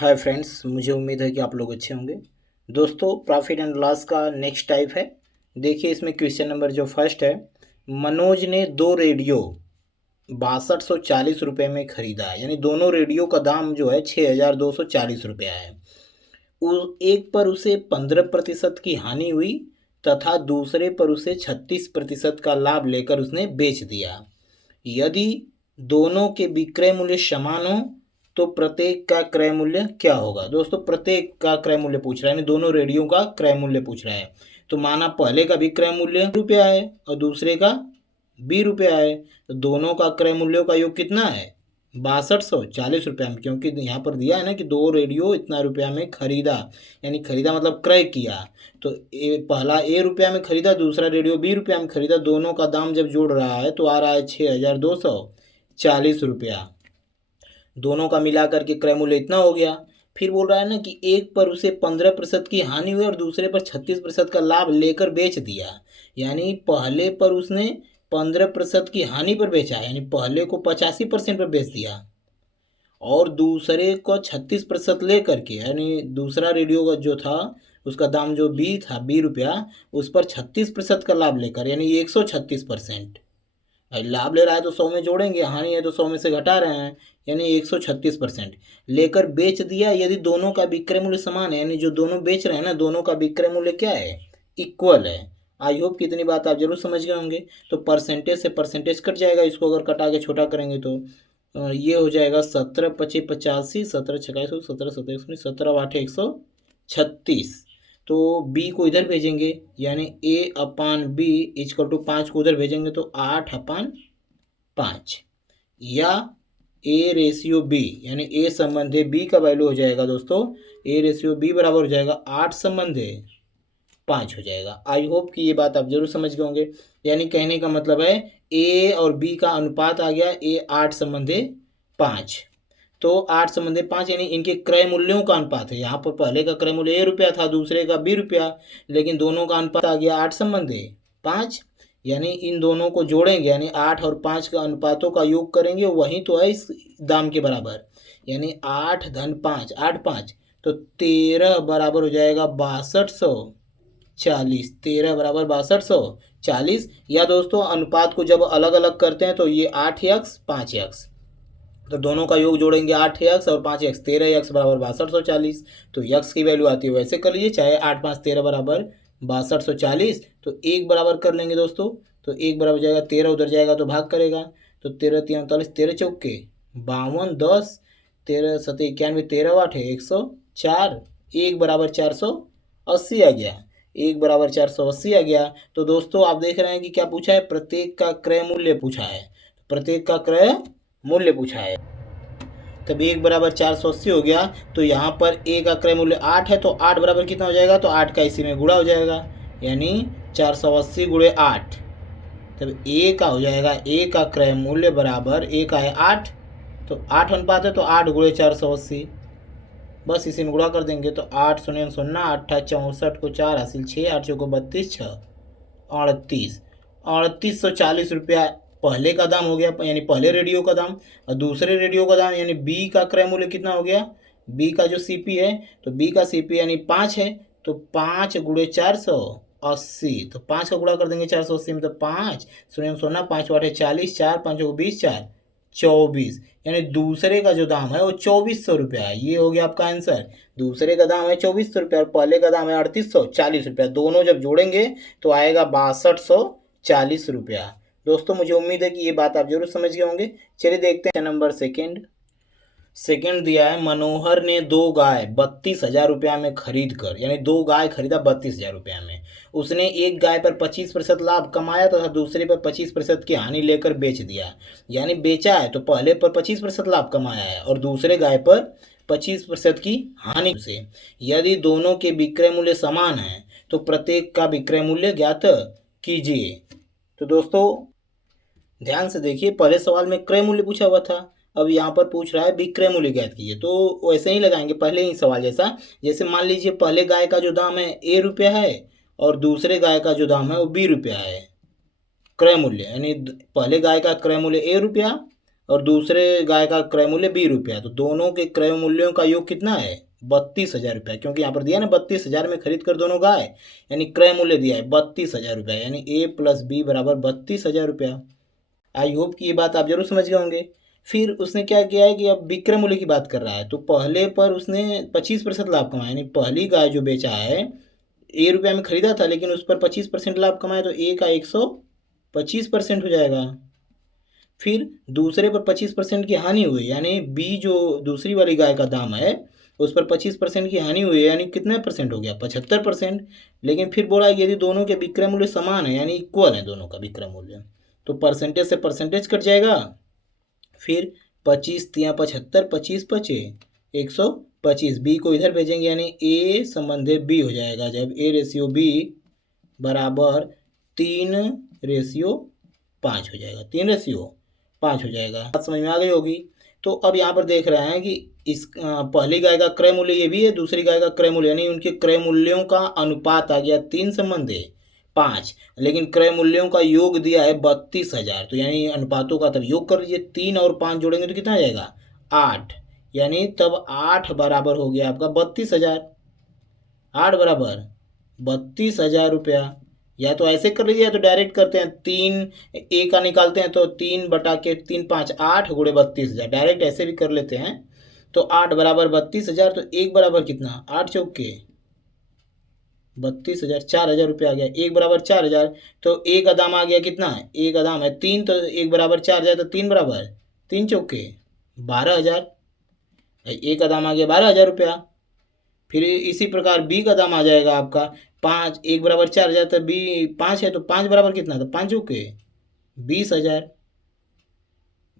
Hi friends, मुझे उम्मीद है कि आप लोग अच्छे होंगे। दोस्तों, प्रॉफिट एंड लॉस का नेक्स्ट टाइप है। देखिए, इसमें क्वेश्चन नंबर जो फर्स्ट है, मनोज ने दो रेडियो 6240 रुपये में खरीदा, यानी दोनों रेडियो का दाम जो है 6240 रुपया है। एक पर उसे 15% की हानि हुई तथा दूसरे पर उसे 36% का लाभ लेकर उसने बेच दिया। यदि दोनों के विक्रय मूल्य समान हो तो प्रत्येक का क्रय मूल्य क्या होगा। दोस्तों, प्रत्येक का क्रय मूल्य पूछ रहा है, यानी दोनों रेडियो का क्रय मूल्य पूछ रहा है। तो माना पहले का भी क्रय मूल्य रुपया है और दूसरे का 20 रुपया है, तो दोनों का क्रय मूल्यों का योग कितना है? 6240 रुपया में, क्योंकि यहाँ पर दिया है ना कि दो रेडियो इतना रुपया में खरीदा, यानी खरीदा मतलब क्रय किया। तो पहला रुपया में खरीदा, दूसरा रेडियो 20 रुपया में खरीदा। दोनों का दाम जब जोड़ रहा है तो आ रहा है 6240 रुपया। दोनों का मिला करके क्रय मूल्य इतना हो गया। फिर बोल रहा है ना कि एक पर उसे 15% की हानि हुई और दूसरे पर 36% का लाभ लेकर बेच दिया, यानी पहले पर उसने 15% की हानि पर बेचा, यानी पहले को 85% पर बेच दिया और दूसरे को 36% ले करके, यानी दूसरा रेडियो का जो था उसका दाम जो 20 रुपया, उस पर 36% का लाभ लेकर, यानी 136%। लाभ ले रहा है तो 100 में जोड़ेंगे, हानि है तो 100 में से घटा रहे हैं, यानी 136% लेकर बेच दिया। यदि दोनों का विक्रय मूल्य समान है, यानी जो दोनों बेच रहे हैं ना, दोनों का विक्रय मूल्य क्या है? इक्वल है। आई होप कि इतनी बात आप जरूर समझ गए होंगे। तो परसेंटेज से परसेंटेज कट जाएगा, इसको अगर कटा के छोटा करेंगे तो ये हो जाएगा 17×5=85, 17×6=100, 17×7=19, 17×8=136। तो बी को इधर भेजेंगे, यानी A/B = 5 को उधर भेजेंगे तो 8/5, या A/B, यानी A संबंधे B का वैल्यू हो जाएगा दोस्तों, A/B बराबर हो जाएगा 8 संबंधे 5 हो जाएगा। आई होप कि ये बात आप जरूर समझ गए होंगे। यानी कहने का मतलब है A और B का अनुपात आ गया A 8 संबंधे 5। तो 8 संबंधे 5, यानी इनके क्रय मूल्यों का अनुपात है। यहाँ पर पहले का क्रय मूल्य रुपया था, दूसरे का 20 रुपया, लेकिन दोनों का अनुपात आ गया 8 संबंधे 5, यानी इन दोनों को जोड़ेंगे, यानी 8 और 5 का अनुपातों का योग करेंगे, वही तो है इस दाम के बराबर। यानी 8 धन 5, 8 5, तो 13 बराबर हो जाएगा 6240। 13 बराबर 6240। या दोस्तों, अनुपात को जब अलग अलग करते हैं तो ये 8x 5x, तो दोनों का योग जोड़ेंगे 8x और 5x, 13x बराबर 6240। तो x की वैल्यू आती है वैसे कर लीजिए, चाहे 8 5 13 बराबर 6240। तो एक बराबर कर लेंगे दोस्तों, तो एक बराबर हो जाएगा 13, उधर जाएगा तो भाग करेगा, तो 13×3=39, 13×4=52, 10, 13×7=91, 13×8 104, एक बराबर 480 आ गया, एक बराबर 480 आ गया। तो दोस्तों, आप देख रहे हैं कि क्या पूछा है? प्रत्येक का क्रय मूल्य पूछा है, प्रत्येक का क्रय मूल्य पूछा है। तब एक बराबर 480 हो गया, तो यहाँ पर ए का क्रय मूल्य 8 है, तो 8 बराबर कितना हो जाएगा? तो 8 का इसी में गुणा हो जाएगा, यानी 480 × 8। तब ए का हो जाएगा, ए का क्रय मूल्य बराबर, ए का है 8, तो 8 अनुपात है, तो 8 × 480, बस इसी में गुणा कर देंगे। तो 8 0 0 8 64 को 4 हासिल 6, 8 चौको 32, 6 38, 3840 रुपया पहले का दाम हो गया, यानी पहले रेडियो का दाम। और दूसरे रेडियो का दाम, यानी बी का क्रय मूल्य कितना हो गया? बी का जो सीपी है, तो बी का सीपी यानी 5 है, तो 5 × 480, तो 5 का गुणा कर देंगे 480 में, तो 5 0 0 5 8 40, 4 5 20, 4 24, यानी दूसरे का जो दाम है वो 2400 रुपया है। ये हो गया आपका आंसर। दूसरे का दाम है 2400 रुपया और पहले का दाम है 3840 रुपया। दोनों जब जोड़ेंगे तो आएगा 6240 रुपया। दोस्तों, मुझे उम्मीद है कि ये बात आप जरूर समझ गए होंगे। चलिए देखते हैं नंबर सेकंड दिया है, मनोहर ने दो गाय 32,000 रुपया में खरीद कर, यानी दो गाय खरीदा 32,000 रुपया में। उसने एक गाय पर 25% लाभ कमाया तथा दूसरे पर 25% की हानि लेकर बेच दिया। यानी बेचा है तो पहले पर 25% लाभ कमाया है और दूसरे गाय पर 25% की हानि से। यदि दोनों के विक्रय मूल्य समान है तो प्रत्येक का विक्रय मूल्य ज्ञात कीजिए। तो दोस्तों, ध्यान से देखिए, पहले सवाल में क्रय मूल्य पूछा हुआ था, अब यहाँ पर पूछ रहा है विक्रय मूल्य ज्ञात कीजिए। तो वैसे ही लगाएंगे पहले ही सवाल जैसा। जैसे मान लीजिए पहले गाय का जो दाम है रुपया है और दूसरे गाय का जो दाम है वो 20 रुपया है। क्रय मूल्य, यानी पहले गाय का क्रय मूल्य रुपया और दूसरे गाय का क्रय मूल्य 20 रुपया, तो दोनों के क्रय मूल्यों का योग कितना है? 32,000 रुपया, क्योंकि यहाँ पर दिया ना 32,000 में खरीद कर दोनों गाय, यानी क्रय मूल्य दिया है 32,000 रुपया, यानी A + B बराबर 32,000 रुपया। आई होप कि ये बात आप जरूर समझ गए होंगे। फिर उसने क्या किया है कि अब विक्रय मूल्य की बात कर रहा है, तो पहले पर उसने 25% लाभ कमाया, यानी पहली गाय जो बेचा है A रुपया में खरीदा था, लेकिन उस पर 25% लाभ कमाया, तो A का 125% हो जाएगा। फिर दूसरे पर 25% की हानि हुई, यानी B जो दूसरी वाली गाय का दाम है उस पर 25% की हानि हुई, यानी कितने परसेंट हो गया? 75%। लेकिन फिर बोला कि यदि दोनों के विक्रय मूल्य समान है, यानी इक्वल है दोनों का विक्रय मूल्य, तो परसेंटेज से परसेंटेज कट जाएगा। फिर 25 तिया 75, 25 बचे 125, बी को इधर भेजेंगे, यानी A संबंधे B हो जाएगा, जब A/B बराबर 3/5 हो जाएगा, 3/5 हो जाएगा। बात समझ में आ गई होगी। तो अब यहाँ पर देख रहे हैं कि इस पहली गाय का क्रय मूल्य ये भी है, दूसरी गाय का क्रय मूल्य, यानी उनके क्रय मूल्यों का अनुपात आ गया 3/5, लेकिन क्रय मूल्यों का योग दिया है 32,000, तो यानी अनुपातों का तब योग कर लीजिए, 3 और 5 जोड़ेंगे तो कितना आ जाएगा? 8, यानी तब 8 बराबर हो गया आपका 32,000। 8 बराबर 32,000 रुपया। या तो ऐसे कर लीजिए या तो डायरेक्ट करते हैं, 3 A का निकालते हैं तो 3/3 5 8 गुणे 32,000, डायरेक्ट ऐसे भी कर लेते हैं। तो 8 बराबर 32,000, तो 1 बराबर कितना? 8 चौके 32,000, 4,000 रुपया आ गया। 1 बराबर 4,000, तो A का दाम आ गया कितना? A का दाम है 3, तो 1 बराबर 4,000, तो 3 बराबर 3 चौके 12,000। A का दाम आ गया 12,000 रुपया। फिर इसी प्रकार B का दाम आ जाएगा आपका 5, 1 बराबर 4,000, तो B 5 है, तो 5 बराबर कितना? तो 5 चौके 20,000।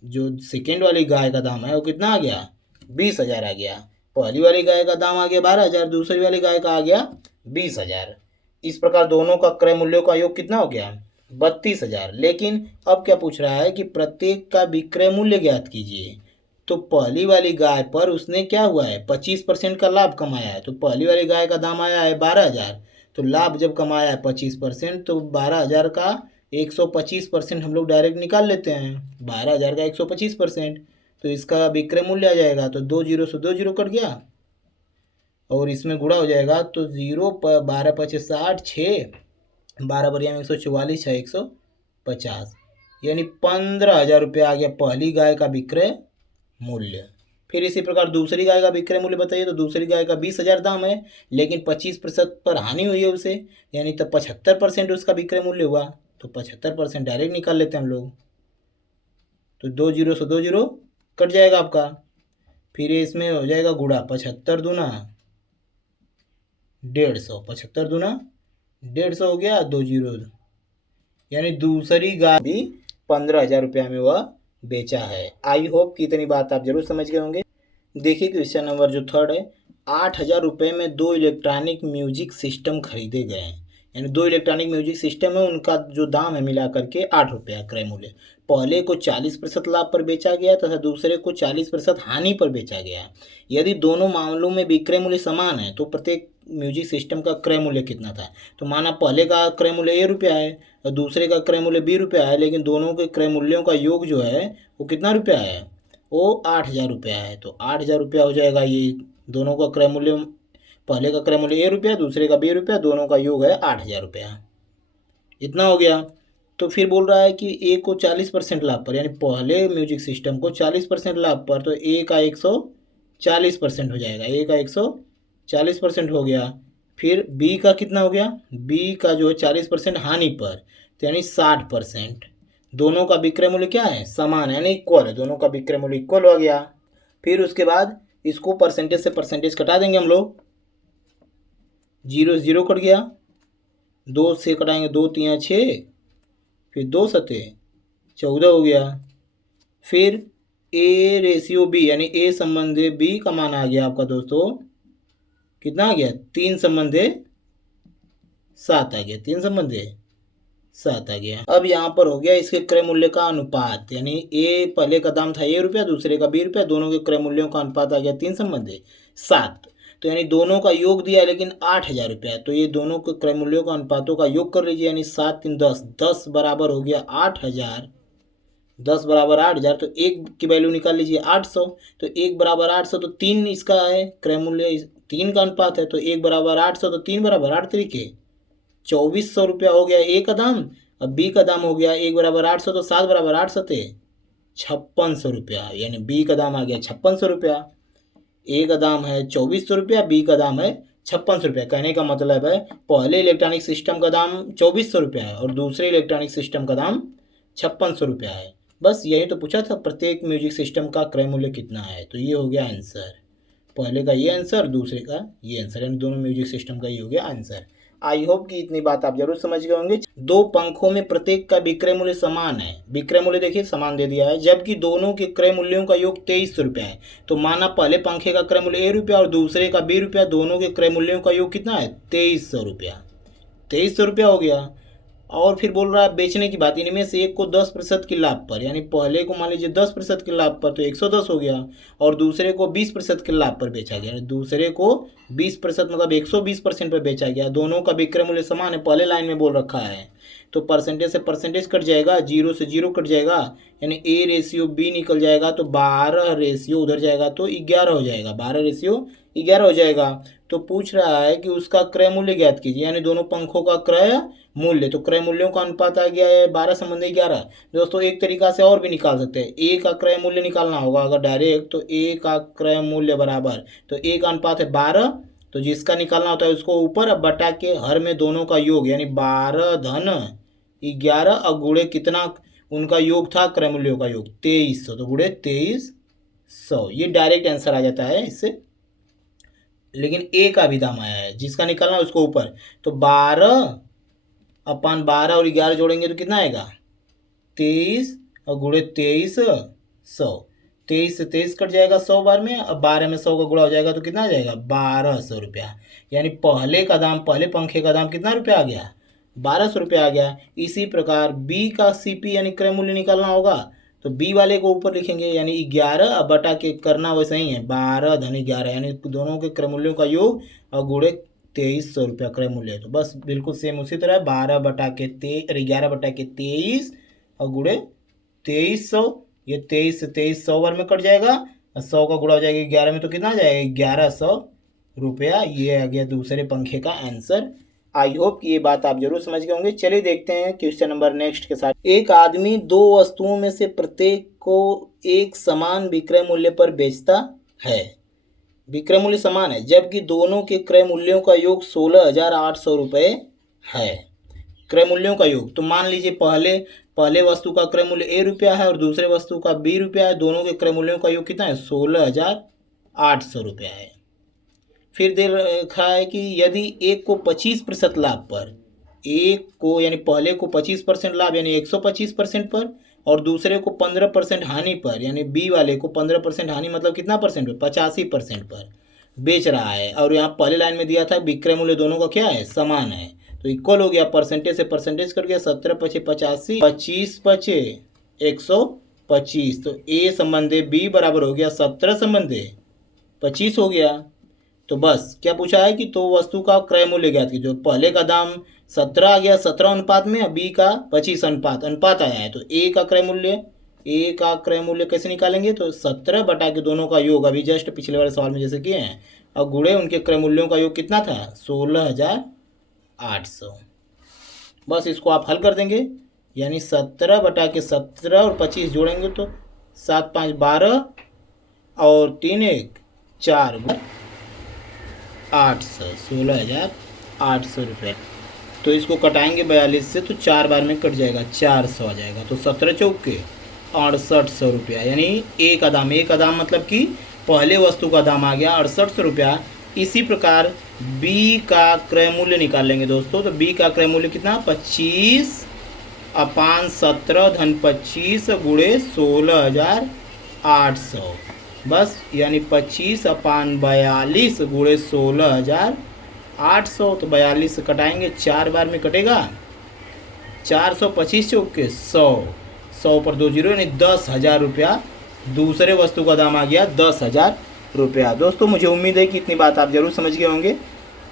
जो सेकेंड वाली गाय का दाम है वो कितना आ गया? 20,000 आ गया। पहली वाली गाय का दाम आ गया 12,000, दूसरी वाली गाय का आ गया 20,000। इस प्रकार दोनों का क्रय मूल्यों का योग कितना हो गया? 32,000। लेकिन अब क्या पूछ रहा है कि प्रत्येक का विक्रय मूल्य ज्ञात कीजिए। तो पहली वाली गाय पर उसने क्या हुआ है? 25% का लाभ कमाया है, तो पहली वाली गाय का दाम आया है 12,000, तो लाभ जब कमाया है 25%, तो 12,000 का 125% हम लोग डायरेक्ट निकाल लेते हैं। 12,000 का 125%, तो इसका विक्रय मूल्य आ जाएगा, तो 2 जीरो से 2 जीरो कट गया और इसमें गुणा हो जाएगा, तो 0 पर 12 5 60, 6 12 बढ़िया में 144 है 150, यानी 15,000 रुपया आ गया पहली गाय का विक्रय मूल्य। फिर इसी प्रकार दूसरी गाय का विक्रय मूल्य बताइए, तो दूसरी गाय का 20,000 दाम है, लेकिन 25% पर हानि हुई है उसे, यानी तब 75% उसका विक्रय मूल्य हुआ, तो 75% डायरेक्ट निकाल लेते हैं हम लोग। तो 2 जीरो से 2 जीरो कट जाएगा आपका। फिर इसमें हो जाएगा गुणा, 75 दूना 150, 75 दूना 150 हो गया, 2 जीरो, यानी दूसरी गाय भी 15,000 रुपया में वह बेचा है। आई होप कि इतनी बात आप जरूर समझ गए होंगे। देखिए क्वेश्चन नंबर जो 3 है, 8,000 रुपये में 2 इलेक्ट्रॉनिक म्यूजिक सिस्टम खरीदे गए हैं, यानी 2 इलेक्ट्रॉनिक म्यूजिक सिस्टम है, उनका जो दाम है मिला करके 8 रुपया क्रय मूल्य। पहले को 40% लाभ पर बेचा गया तथा दूसरे को 40% हानि पर बेचा गया। यदि दोनों मामलों में विक्रय मूल्य समान है तो प्रत्येक म्यूजिक सिस्टम का क्रय मूल्य कितना था? तो माना पहले का क्रय मूल्य A रुपया है और दूसरे का क्रय मूल्य B रुपया है, लेकिन दोनों के क्रय मूल्यों का योग जो है वो कितना रुपया है? वो 8,000 रुपया है। तो 8,000 रुपया हो जाएगा, ये दोनों का क्रय मूल्य, पहले का क्रय मूल्य A रुपया, दूसरे का B रुपया, दोनों का योग है 8,000 रुपया। इतना हो गया। तो फिर बोल रहा है कि A को 40% लाभ पर, यानी पहले म्यूजिक सिस्टम को 40% लाभ पर, तो A का 140% हो जाएगा, A का 140% हो गया। फिर B का कितना हो गया? B का जो है 40% हानि पर, तो यानी 60%। दोनों का विक्रय मूल्य क्या है? समान है, यानी इक्वल है, दोनों का विक्रय मूल्य इक्वल हो गया। फिर उसके बाद इसको परसेंटेज से परसेंटेज कटा देंगे हम लोग, 0 0 कट गया, 2 से कटाएंगे, 2 3 6, फिर 2 सते 14 हो गया। फिर A/B, यानी A संबंधे B का मान आ गया आपका दोस्तों कितना आ गया? 3 संबंधे 7 आ गया, 3 संबंधे 7 आ गया। अब यहाँ पर हो गया इसके क्रय मूल्य का अनुपात, यानी A पहले का दाम था A रुपया, दूसरे का B रुपया, दोनों के क्रय मूल्यों का अनुपात आ गया 3 संबंधे 7, तो यानी दोनों का योग दिया है लेकिन 8,000 रुपया, तो ये दोनों के क्रय मूल्यों का अनुपातों का योग कर लीजिए, यानी 7 3 10, 10 बराबर हो गया 8,000 10 बराबर 8,000, तो 1 की वैल्यू निकाल लीजिए 800, तो 1 बराबर 800, तो 3 इसका है क्रय मूल्य, 3 का अनुपात है, तो 1 बराबर 800, तो 3 बराबर 8 तरीके 2400 रुपया हो गया ए का दाम। अब बी का दाम हो गया 1 बराबर 800, तो 7 बराबर 8 सते 5600 रुपया, यानी बी का दाम आ गया 5600 रुपया। ए का दाम है 2400 रुपया, बी का दाम है 5600 रुपया। कहने का मतलब है पहले इलेक्ट्रॉनिक सिस्टम का दाम 2400 रुपया है और दूसरे इलेक्ट्रॉनिक सिस्टम का दाम 5600 रुपया है। बस यही तो पूछा था, प्रत्येक म्यूजिक सिस्टम का क्रय मूल्य कितना है, तो ये हो गया आंसर। पहले का ये आंसर, दूसरे का ये आंसर, यानी दोनों म्यूजिक सिस्टम का ये हो गया आंसर। आई होप कि इतनी बात आप जरूर समझ गए होंगे। दो पंखों में प्रत्येक का विक्रय मूल्य समान है, विक्रय मूल्य देखिए समान दे दिया है, जबकि दोनों के क्रय मूल्यों का योग 2300 रुपया है। तो माना पहले पंखे का क्रय मूल्य ₹1 और दूसरे का ₹20, दोनों के क्रय मूल्यों का योग कितना है 2300 रुपया, 2300 रुपया हो गया। और फिर बोल रहा है बेचने की बात, इनमें से एक को 10% की लाभ पर, यानी पहले को मान लीजिए 10% के लाभ पर तो 110 हो गया, और दूसरे को 20% के लाभ पर बेचा गया, यानी दूसरे को 20% मतलब 120% पर बेचा गया। दोनों का विक्रय मूल्य समान है, पहले लाइन में बोल रखा है, तो परसेंटेज से परसेंटेज कट जाएगा, 0 से 0 कट जाएगा, यानी A रेशियो B निकल जाएगा, तो 12 रेशियो उधर जाएगा तो 11 हो जाएगा, 12 रेशियो 11 हो जाएगा। तो पूछ रहा है कि उसका क्रय मूल्य ज्ञात कीजिए, यानी दोनों पंखों का क्रय मूल्य, तो क्रय मूल्यों का अनुपात आ गया है 12 संबंधी 11। दोस्तों एक तरीका से और भी निकाल सकते हैं, ए का क्रय मूल्य निकालना होगा अगर डायरेक्ट, तो ए का क्रय मूल्य बराबर, तो ए का अनुपात है 12, तो जिसका निकालना होता है उसको ऊपर, अब बटा के हर में दोनों का योग, यानी 12 धन 11 और गुणे कितना उनका योग था क्रय मूल्यों का योग 2300, तो गुणे 2300, ये डायरेक्ट आंसर आ जाता है इससे। लेकिन ए का भी दाम आया है, जिसका निकालना है उसको ऊपर, तो 12/12 और 11 जोड़ेंगे तो कितना आएगा 23 और गुणे 2300, 23 से 23 कट जाएगा 100 बार में, अब 12 में 100 का गुणा हो जाएगा तो कितना आ जाएगा 1200 रुपया। यानी पहले का दाम, पहले पंखे का दाम कितना रुपया आ गया 1200 रुपया आ गया। इसी प्रकार बी का सीपी यानी क्रय मूल्य निकालना होगा, तो बी वाले को ऊपर लिखेंगे, यानी 11 अब बटा के करना वैसे ही है 12 धन 11, यानी दोनों के क्रय मूल्यों का योग और गुणे 2300 रुपया क्रय मूल्य है। तो बस बिल्कुल सेम उसी तरह 11 बटा के 23 और गुणे 2300, ये 23 से 23 100 बार में कट जाएगा, 100 का गुणा हो जाएगा 11 में तो कितना आ जाएगा 1100 रुपया। ये आ गया दूसरे पंखे का आंसर। आई होप कि ये बात आप जरूर समझ गए होंगे। चलिए देखते हैं क्वेश्चन नंबर नेक्स्ट के साथ। एक आदमी दो वस्तुओं में से प्रत्येक को एक समान विक्रय मूल्य पर बेचता है, विक्रय मूल्य समान है, जबकि दोनों के क्रय मूल्यों का योग 16,800 रुपये है। क्रय मूल्यों का योग, तो मान लीजिए पहले वस्तु का क्रय मूल्य ₹1 है और दूसरे वस्तु का ₹20 है, दोनों के क्रय मूल्यों का योग कितना है 16,800 रुपया है। फिर दे रखा है कि यदि एक को 25% लाभ पर, एक को यानी पहले को 25% लाभ यानी 125% पर, और दूसरे को 15% हानि पर, यानी बी वाले को 15% हानि मतलब कितना परसेंट पर 85% पर बेच रहा है। और यहाँ पहले लाइन में दिया था विक्रय मूल्य दोनों का क्या है समान है, तो इक्वल हो गया, परसेंटेज से परसेंटेज कर गया, 17 × 85, 25 × 125, तो ए संबंधे बी बराबर हो गया 17 संबंधे 25 हो गया। तो बस क्या पूछा है कि तो वस्तु का क्रय मूल्य ज्ञात कीजिए, पहले का दाम 17 आ गया 17 अनुपात में, बी का 25 अनुपात आया है, तो ए का क्रय मूल्य कैसे निकालेंगे, तो 17 बटा के दोनों का योग, अभी जस्ट पिछले वाले सवाल में जैसे किए हैं, और गुणे उनके क्रय मूल्यों का योग कितना था 16,800। बस इसको आप हल कर देंगे, यानी 17 बटा के 17 और 25 जोड़ेंगे तो 7 × 5 = 12 और 3 × 1 = 4 800, 16,800 रुपये। तो इसको कटाएंगे 42 से तो 4 बार में कट जाएगा 400 आ जाएगा, तो 17 चौके 6800 रुपया, यानी ए का दाम मतलब कि पहले वस्तु का दाम आ गया 6800 रुपया। इसी प्रकार बी का क्रय मूल्य निकाल लेंगे दोस्तों, तो बी का क्रय मूल्य कितना 25/17 धन 25 गुणे 16,800, बस यानी 25/42 गुणे 16,800, तो 42 से कटाएंगे 4 बार में कटेगा 425 चौके 100 पर 2 जीरो यानी 10,000 रुपया दूसरे वस्तु का दाम आ गया 10,000 रुपया। दोस्तों मुझे उम्मीद है कि इतनी बात आप जरूर समझ गए होंगे।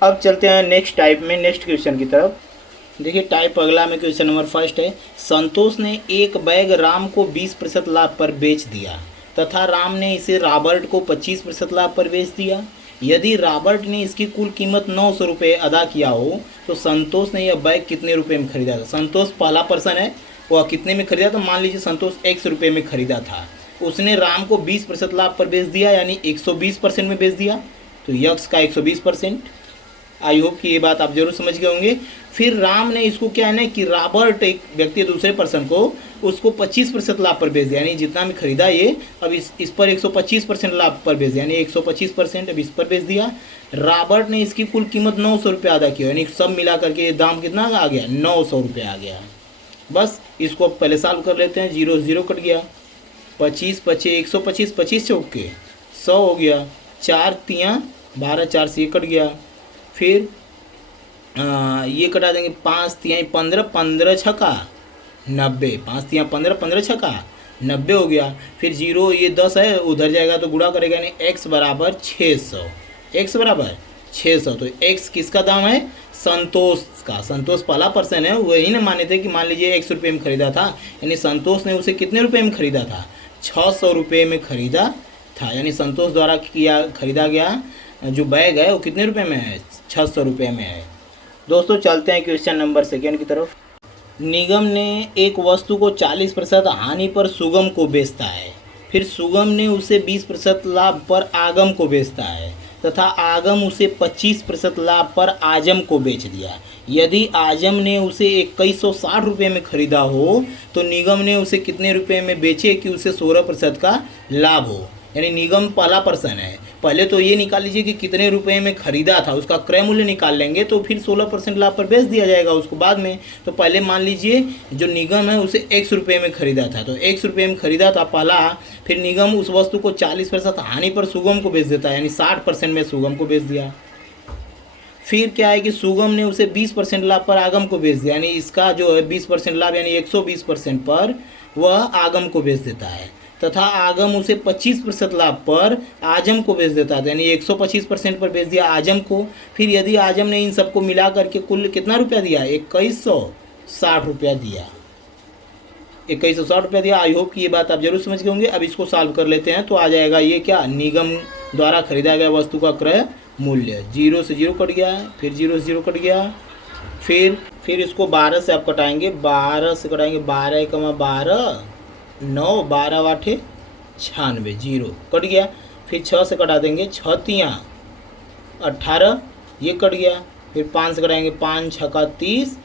अब चलते हैं नेक्स्ट टाइप में नेक्स्ट क्वेश्चन की तरफ। देखिए टाइप अगला में क्वेश्चन नंबर फर्स्ट है, संतोष ने एक बैग राम को 20% लाभ पर बेच दिया तथा राम ने इसे रॉबर्ट को 25% लाभ पर बेच दिया। यदि रॉबर्ट ने इसकी कुल कीमत 900 रुपये अदा किया हो तो संतोष ने यह बैग कितने रुपए में खरीदा था। संतोष पहला पर्सन है, वह कितने में खरीदा था। मान लीजिए संतोष 100 रुपये में खरीदा था, उसने राम को 20% लाभ पर बेच दिया, यानी 120% में बेच दिया, तो यक्स का 120%। आई होप कि ये बात आप जरूर समझ गए होंगे। फिर राम ने इसको क्या है ना कि रॉबर्ट एक व्यक्ति दूसरे पर्सन को उसको 25% लाभ पर बेच दिया, यानी जितना में खरीदा ये अब इस पर 125% लाभ पर बेच दिया, यानी 125% अब इस पर बेच दिया। रॉबर्ट ने इसकी कुल कीमत 900 रुपये अदा किया, यानी सब मिला करके ये दाम कितना आ गया, 900 रुपये आ गया। बस इसको पहले सॉल्व कर लेते हैं। 0 0 कट गया, 25 25 125, 25 चौक के 100 हो गया, 4 तियाँ 12, 4 से ये कट गया। फिर ये कटा देंगे, 5 तियाँ 15, 15 छक्का 90, 5 तियाँ 15, 15 छक्का 90 हो गया। फिर 0 ये 10 है, उधर जाएगा तो गुणा करेगा, यानी x बराबर 600, x बराबर 600। तो x किसका दाम है, संतोष का। संतोष पहला पर्सन है, वही ना माने थे कि मान लीजिए 100 रुपये में खरीदा था, यानी संतोष ने उसे कितने रुपये में खरीदा था, 600 रुपये में खरीदा था। यानी संतोष द्वारा खरीदा गया जो बैग है वो कितने रुपए में है, 600 रुपये में है। दोस्तों चलते हैं क्वेश्चन नंबर सेकेंड की तरफ। निगम ने एक वस्तु को 40% हानि पर सुगम को बेचता है, फिर सुगम ने उसे 20% लाभ पर आगम को बेचता है तथा आगम उसे 25% लाभ पर आजम को बेच दिया। यदि आजम ने उसे 2160 रुपये में खरीदा हो तो निगम ने उसे कितने रुपये में बेचे कि उसे 16% का लाभ हो। यानी निगम पहला पर्सन है, पहले तो ये निकाल लीजिए कि कितने रुपए में खरीदा था, उसका क्रय मूल्य निकाल लेंगे तो फिर 16% लाभ पर बेच दिया जाएगा उसको बाद में। तो पहले मान लीजिए जो निगम है उसे 100 रुपये में खरीदा था, तो 100 रुपये में खरीदा था पहला, फिर निगम उस वस्तु को 40% हानि पर सुगम को बेच देता है, यानी 60% में सुगम को बेच दिया। फिर क्या है कि सुगम ने उसे 20% लाभ पर आगम को बेच दिया, यानी इसका जो है 20% लाभ यानी 120% पर वह आगम को बेच देता है तथा आगम उसे 25% लाभ पर आजम को बेच देता था, यानी 125% पर बेच दिया आजम को। फिर यदि आजम ने इन सबको मिला करके कुल कितना रुपया दिया, 2160 रुपया दिया, 2160 रुपया दिया। आई होप कि ये बात आप जरूर समझ गए होंगे। अब इसको सॉल्व कर लेते हैं तो आ जाएगा ये क्या, निगम द्वारा खरीदा गया वस्तु का क्रय मूल्य। 0 से 0 कट गया, फिर 0 से 0 कट गया, फिर इसको 12 से आप कटाएंगे, 12 से कटाएंगे, 12 कमा 12 9, 12 8 96, 0 कट गया। फिर 6 से कटा देंगे, 6 तियाँ 18, ये कट गया। फिर 5 से कटाएंगे, 5 छक्का 30,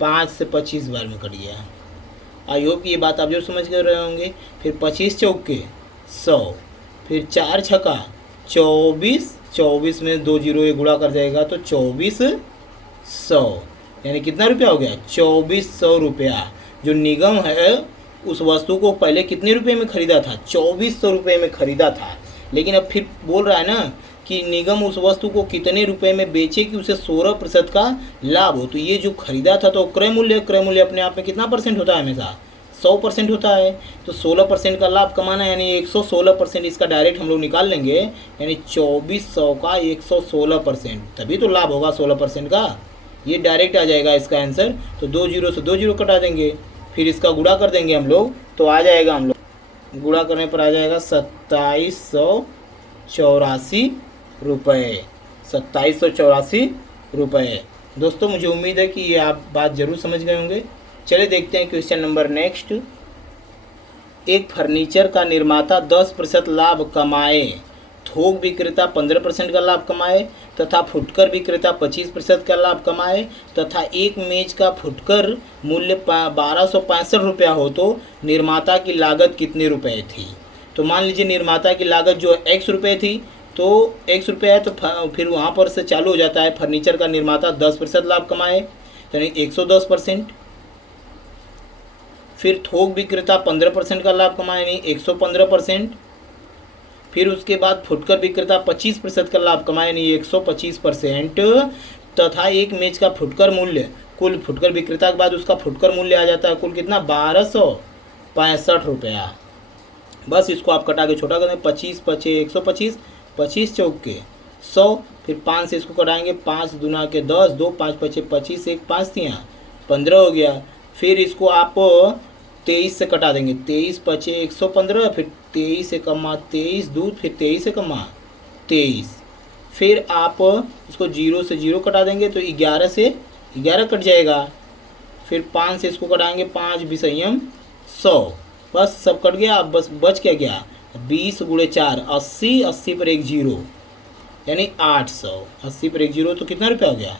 5 से 25 बार में कट गया। आई होप कि ये बात आप जो समझ कर रहे होंगे। फिर 25 चौके 100, फिर 4 छक्का 24, 24 में 2 0 ये गुणा कर जाएगा तो 2400, यानी कितना रुपया हो गया, 2400 रुपया। जो निगम है उस वस्तु को पहले कितने रुपए में खरीदा था, 2400 रुपये में खरीदा था, लेकिन अब फिर बोल रहा है ना कि निगम उस वस्तु को कितने रुपए में बेचे कि उसे 16% का लाभ हो। तो ये जो खरीदा था तो क्रय मूल्य अपने आप में कितना परसेंट होता है, हमेशा 100% होता है। तो 16% का लाभ कमाना यानी 116%, इसका डायरेक्ट हम लोग निकाल लेंगे, यानी 2400 का 116%, तभी तो लाभ होगा 16% का। ये डायरेक्ट आ जाएगा इसका आंसर। तो 2 0 से 2 0 कटा देंगे, फिर इसका गुणा कर देंगे हम लोग, तो आ जाएगा, हम लोग गुणा करने पर आ जाएगा 2784 रुपये, 2784 रुपये। दोस्तों मुझे उम्मीद है कि ये आप बात ज़रूर समझ गए होंगे। चलिए देखते हैं क्वेश्चन नंबर नेक्स्ट। एक फर्नीचर का निर्माता 10% लाभ कमाए, थोक विक्रेता 15% का लाभ कमाए तथा फुटकर विक्रेता 25% का लाभ कमाए तथा एक मेज का फुटकर मूल्य 1265 रुपया हो तो निर्माता की लागत कितने रुपए थी। तो मान लीजिए निर्माता की लागत जो 100 रुपये थी, तो 100 रुपये है तो फिर वहाँ पर से चालू हो जाता है, फर्नीचर का निर्माता 10% लाभ कमाए यानी 110%, फिर थोक विक्रेता 15% का लाभ कमाए यानी 115%, फिर उसके बाद फुटकर विक्रेता 25% का लाभ कमाए यानी 125% तथा एक मेज का फुटकर मूल्य, कुल फुटकर विक्रेता के बाद उसका फुटकर मूल्य आ जाता है कुल कितना, 1265 रुपया। बस इसको आप कटा के छोटा कर दें, 25 25 125, 25 चौक के 100, फिर 5 से इसको कटाएंगे, 5 दूना के 10, 2 5 5 25, 1 5 तियाँ 15 हो गया। फिर इसको आप 23 से कटा देंगे, 23 पचे 115, फिर 23 से कमा 23 दूध, फिर 23 से कमा 23। फिर आप इसको 0 से 0 कटा देंगे तो 11 से 11 कट जाएगा। फिर 5 से इसको कटाएंगे, 5 बिसयम 100, बस सब कट गया। अब बस बच क्या गया, 20 गुणे 4 80, 80 पर एक जीरो यानी 800, 80 पर एक जीरो तो कितना रुपया हो गया,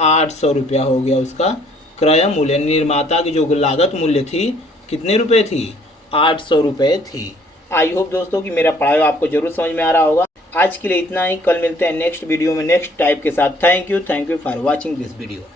800 रुपया हो गया उसका क्रय मूल्य। निर्माता की जो लागत मूल्य थी कितने रुपए थी, 800 रुपये थी। आई होप दोस्तों कि मेरा पढ़ाई आपको जरूर समझ में आ रहा होगा। आज के लिए इतना ही, कल मिलते हैं नेक्स्ट वीडियो में नेक्स्ट टाइप के साथ। Thank you for watching this video.